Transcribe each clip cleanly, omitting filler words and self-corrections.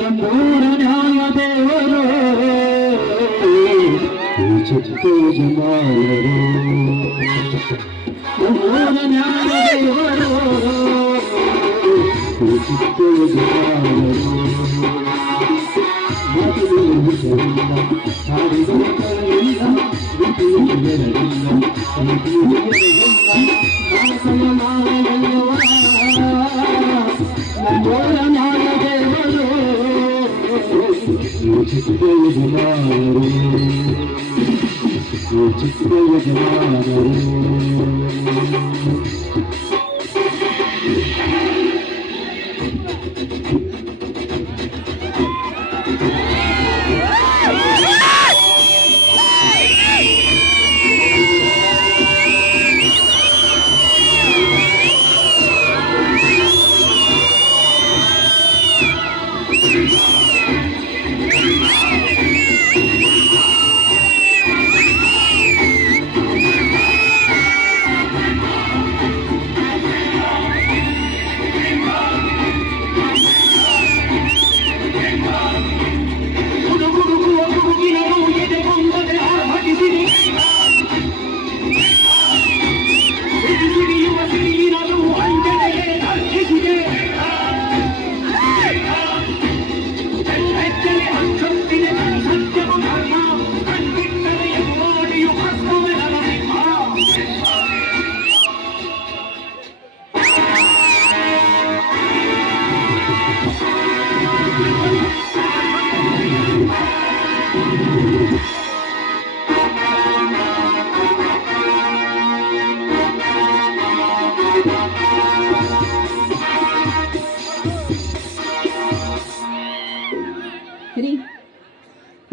ನಮ್ಮೂರ ನ್ಯಾಯ ದೇವರು ಚಿಕ್ಕ ಯಜಮಾನರು, ನಮ್ಮೂರ ನ್ಯಾಯ ದೇವರು ಚಿಕ್ಕ ಯಜಮಾನರು. ಚಿಕ್ಕ ಯಜಮಾನರು, ಚಿಕ್ಕ ಯಜಮಾನರು.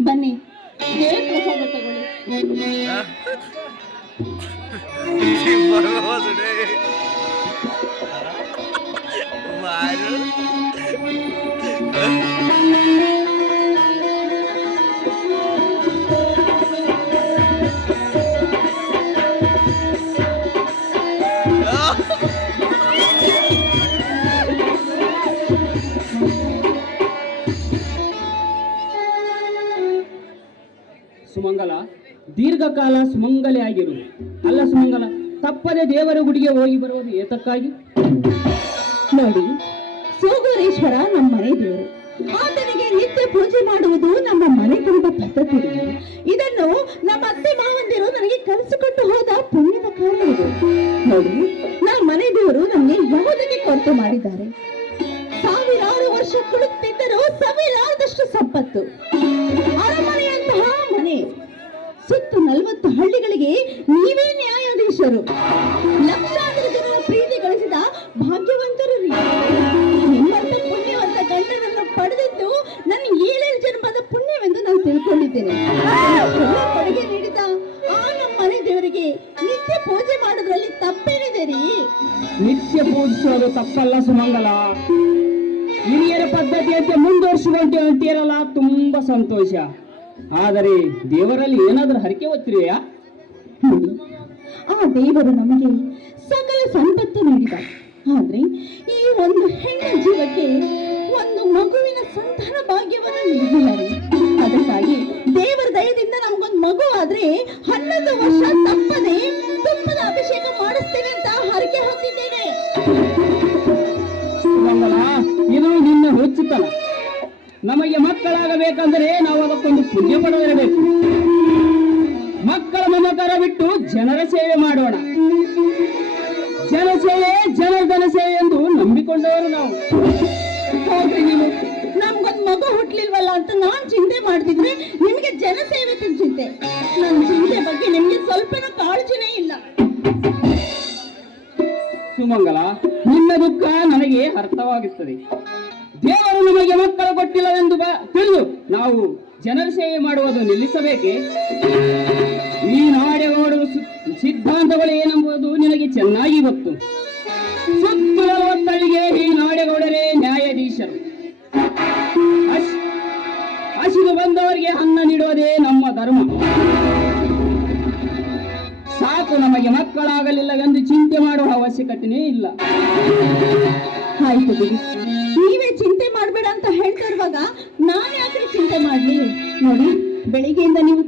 ಬನ್ನಿ, ಪ್ರಸಾದ ತಗೊಳ್ಳಿ. ಸುಮಂಗಲ, ದೀರ್ಘಕಾಲ ಸುಮಂಗಲೆ ಆಗಿರು. ಅಲ್ಲ ಸುಮಂಗಲ, ತಪ್ಪದೆ ದೇವರ ಗುಡಿಗೆ ಹೋಗಿ ಬರುವುದು ಏತಕ್ಕಾಗಿ? ನೋಡಿ, ಸೋಗರೇಶ್ವರ ನಮ್ಮ ಮನೆ ದೇವರು. ಆತನಿಗೆ ನಿತ್ಯ ಪೂಜೆ ಮಾಡುವುದು ನಮ್ಮ ಮನೆ ತುಂಬ ಪದ್ಧತಿ. ಇದನ್ನು ನಮ್ಮ ಅತ್ತೆ ಮಾವಂದಿರು ನನಗೆ ಕಲಿಸಿಕೊಟ್ಟು ಹೋದ ಪುಣ್ಯದ ಕಾರ್ಯ ಇದು. ನೋಡಿ, ನಮ್ಮ ಮನೆ ದೇವರು ನಮಗೆ ಯಾವುದಕ್ಕೆ ಕೊರತೆ ಮಾಡಿದ್ದಾರೆ. ಸಾವಿರಾರು ವರ್ಷ ಕುಳಿತಿದ್ದರೂ ಸವಿಲಾರದಷ್ಟು ಸಂಪತ್ತು, ಅರಮನೆಯಂತಹ ಮನೆ, ಸುತ್ತು 40 ಹಳ್ಳಿಗಳಿಗೆ ನೀವೇ ನ್ಯಾಯಾಧೀಶರು, ಲಕ್ಷಾಂತರ ಜನರ ಪ್ರೀತಿ ಗಳಿಸಿದ ಭಾಗ್ಯವಂತರು. ನಿಮ್ಮಂತ ಪುಣ್ಯವಂತ ಗಂಡನನ್ನು ಪಡೆದಿದ್ದು ನನ್ನ 7 ಜನ್ಮದ ಪುಣ್ಯವೆಂದು ನಾನು ತಿಳ್ಕೊಂಡಿದ್ದೇನೆ. ಕೊಡುಗೆ ನೀಡಿದ ಆ ನಮ್ಮ ಮನೆ ದೇವರಿಗೆ ನಿತ್ಯ ಪೂಜೆ ಮಾಡೋದ್ರಲ್ಲಿ ತಪ್ಪೇನಿದೆ ರೀ? ನಿತ್ಯ ಪೂಜಿಸೋದು ತಪ್ಪಲ್ಲ ಸುಮಂಗಲ. ಹಿರಿಯರ ಪದ್ಧತಿಯಂತೆ ಮುಂದುವರಿಸುವಂತೆ ಅಂತೀರಲ್ಲ, ತುಂಬಾ ಸಂತೋಷ. ಆದರೆ ದೇವರಲ್ಲಿ ಏನಾದ್ರೂ ಹರಕೆ ಹೊತ್ತಿದೆಯಾ? ಆ ದೇವರು ನಮಗೆ ಸಕಲ ಸಂಪತ್ತು ನೀಡಿದ. ಆದ್ರೆ ಈ ಒಂದು ಹೆಣ್ಣು ಜೀವಕ್ಕೆ ಒಂದು ಮಗುವಿನ ಸಂತಾನ ಭಾಗ್ಯವನ್ನು ನೀಡಿದ್ದಾರೆ. ಅದಕ್ಕಾಗಿ ದೇವರ ದಯದಿಂದ ನಮಗೊಂದು ಮಗು ಆದ್ರೆ 11 ವರ್ಷ ತಪ್ಪದೆ ತುಪ್ಪದ ಅಭಿಷೇಕ ಮಾಡಿಸ್ತೇವೆ ಅಂತ ಹರಕೆ ಹೊತ್ತಿದ್ದೇನೆ. ಇದು ನಿನ್ನ ಹುಚ್ಚುತನ. ನಮಗೆ ಮಕ್ಕಳಾಗಬೇಕಂದ್ರೆ ನಾವು ಅದಕ್ಕೊಂದು ಪುಣ್ಯ ಪಡೆದಿರಬೇಕು. ಮಕ್ಕಳ ಮಮಕಾರ ಬಿಟ್ಟು ಜನರ ಸೇವೆ ಮಾಡೋಣ. ಜನಸೇವೆ ಜನಾರ್ದನ ಸೇವೆ ಎಂದು ನಂಬಿಕೊಂಡವರು ನಾವು. ಹೋಗ್ರಿ ನೀವು, ನಮ್ಗೊಂದು ಮಗು ಹುಟ್ಲಿಲ್ವಲ್ಲ ಅಂತ ನಾನ್ ಚಿಂತೆ ಮಾಡ್ತಿದ್ರೆ ನಿಮಗೆ ಜನಸೇವೆ ಚಿಂತೆ. ನನ್ನ ಚಿಂತೆ ಬಗ್ಗೆ ನಿಮ್ಗೆ ಸ್ವಲ್ಪನೂ ಕಾಳಜಿನೇ ಇಲ್ಲ. ಸುಮಂಗಲ, ನಿನ್ನ ದುಃಖ ನನಗೆ ಅರ್ಥವಾಗುತ್ತದೆ. ದೇವರು ನಮಗೆ ಮಕ್ಕಳು ಕೊಟ್ಟಿಲ್ಲವೆಂದು ತಿಳಿದು ನಾವು ಜನರ ಸೇವೆ ಮಾಡುವುದು ನಿಲ್ಲಿಸಬೇಕೆ? ಈ ನಾಡಗೌಡರ ಸಿದ್ಧಾಂತಗಳು ಏನೆಂಬುದು ನಿನಗೆ ಚೆನ್ನಾಗಿ ಗೊತ್ತು. ಸುತ್ತು 40 ಈ ನಾಡಗೌಡರೇ ನ್ಯಾಯಾಧೀಶರು. ಹಸಿದು ಬಂದವರಿಗೆ ಅನ್ನ ನೀಡುವುದೇ ನಮ್ಮ ಧರ್ಮ. ಸಾಕು, ನಮಗೆ ಮಕ್ಕಳಾಗಲಿಲ್ಲವೆಂದು ಚಿಂತೆ ಮಾಡುವ ಅವಶ್ಯಕತೆಯೇ ಇಲ್ಲ. ಆಯ್ತು ಬಿಡಿ, ನೀವೇ ಚಿಂತೆ ಮಾಡ್ಬೇಡ ಅಂತ ಹೇಳ್ತಾ ಇರುವಾಗ ನಾನು ಯಾಕೆ ಚಿಂತೆ ಮಾಡ್ಲಿ? ನೋಡಿ, ಬೆಳಿಗ್ಗೆಯಿಂದ ನೀವು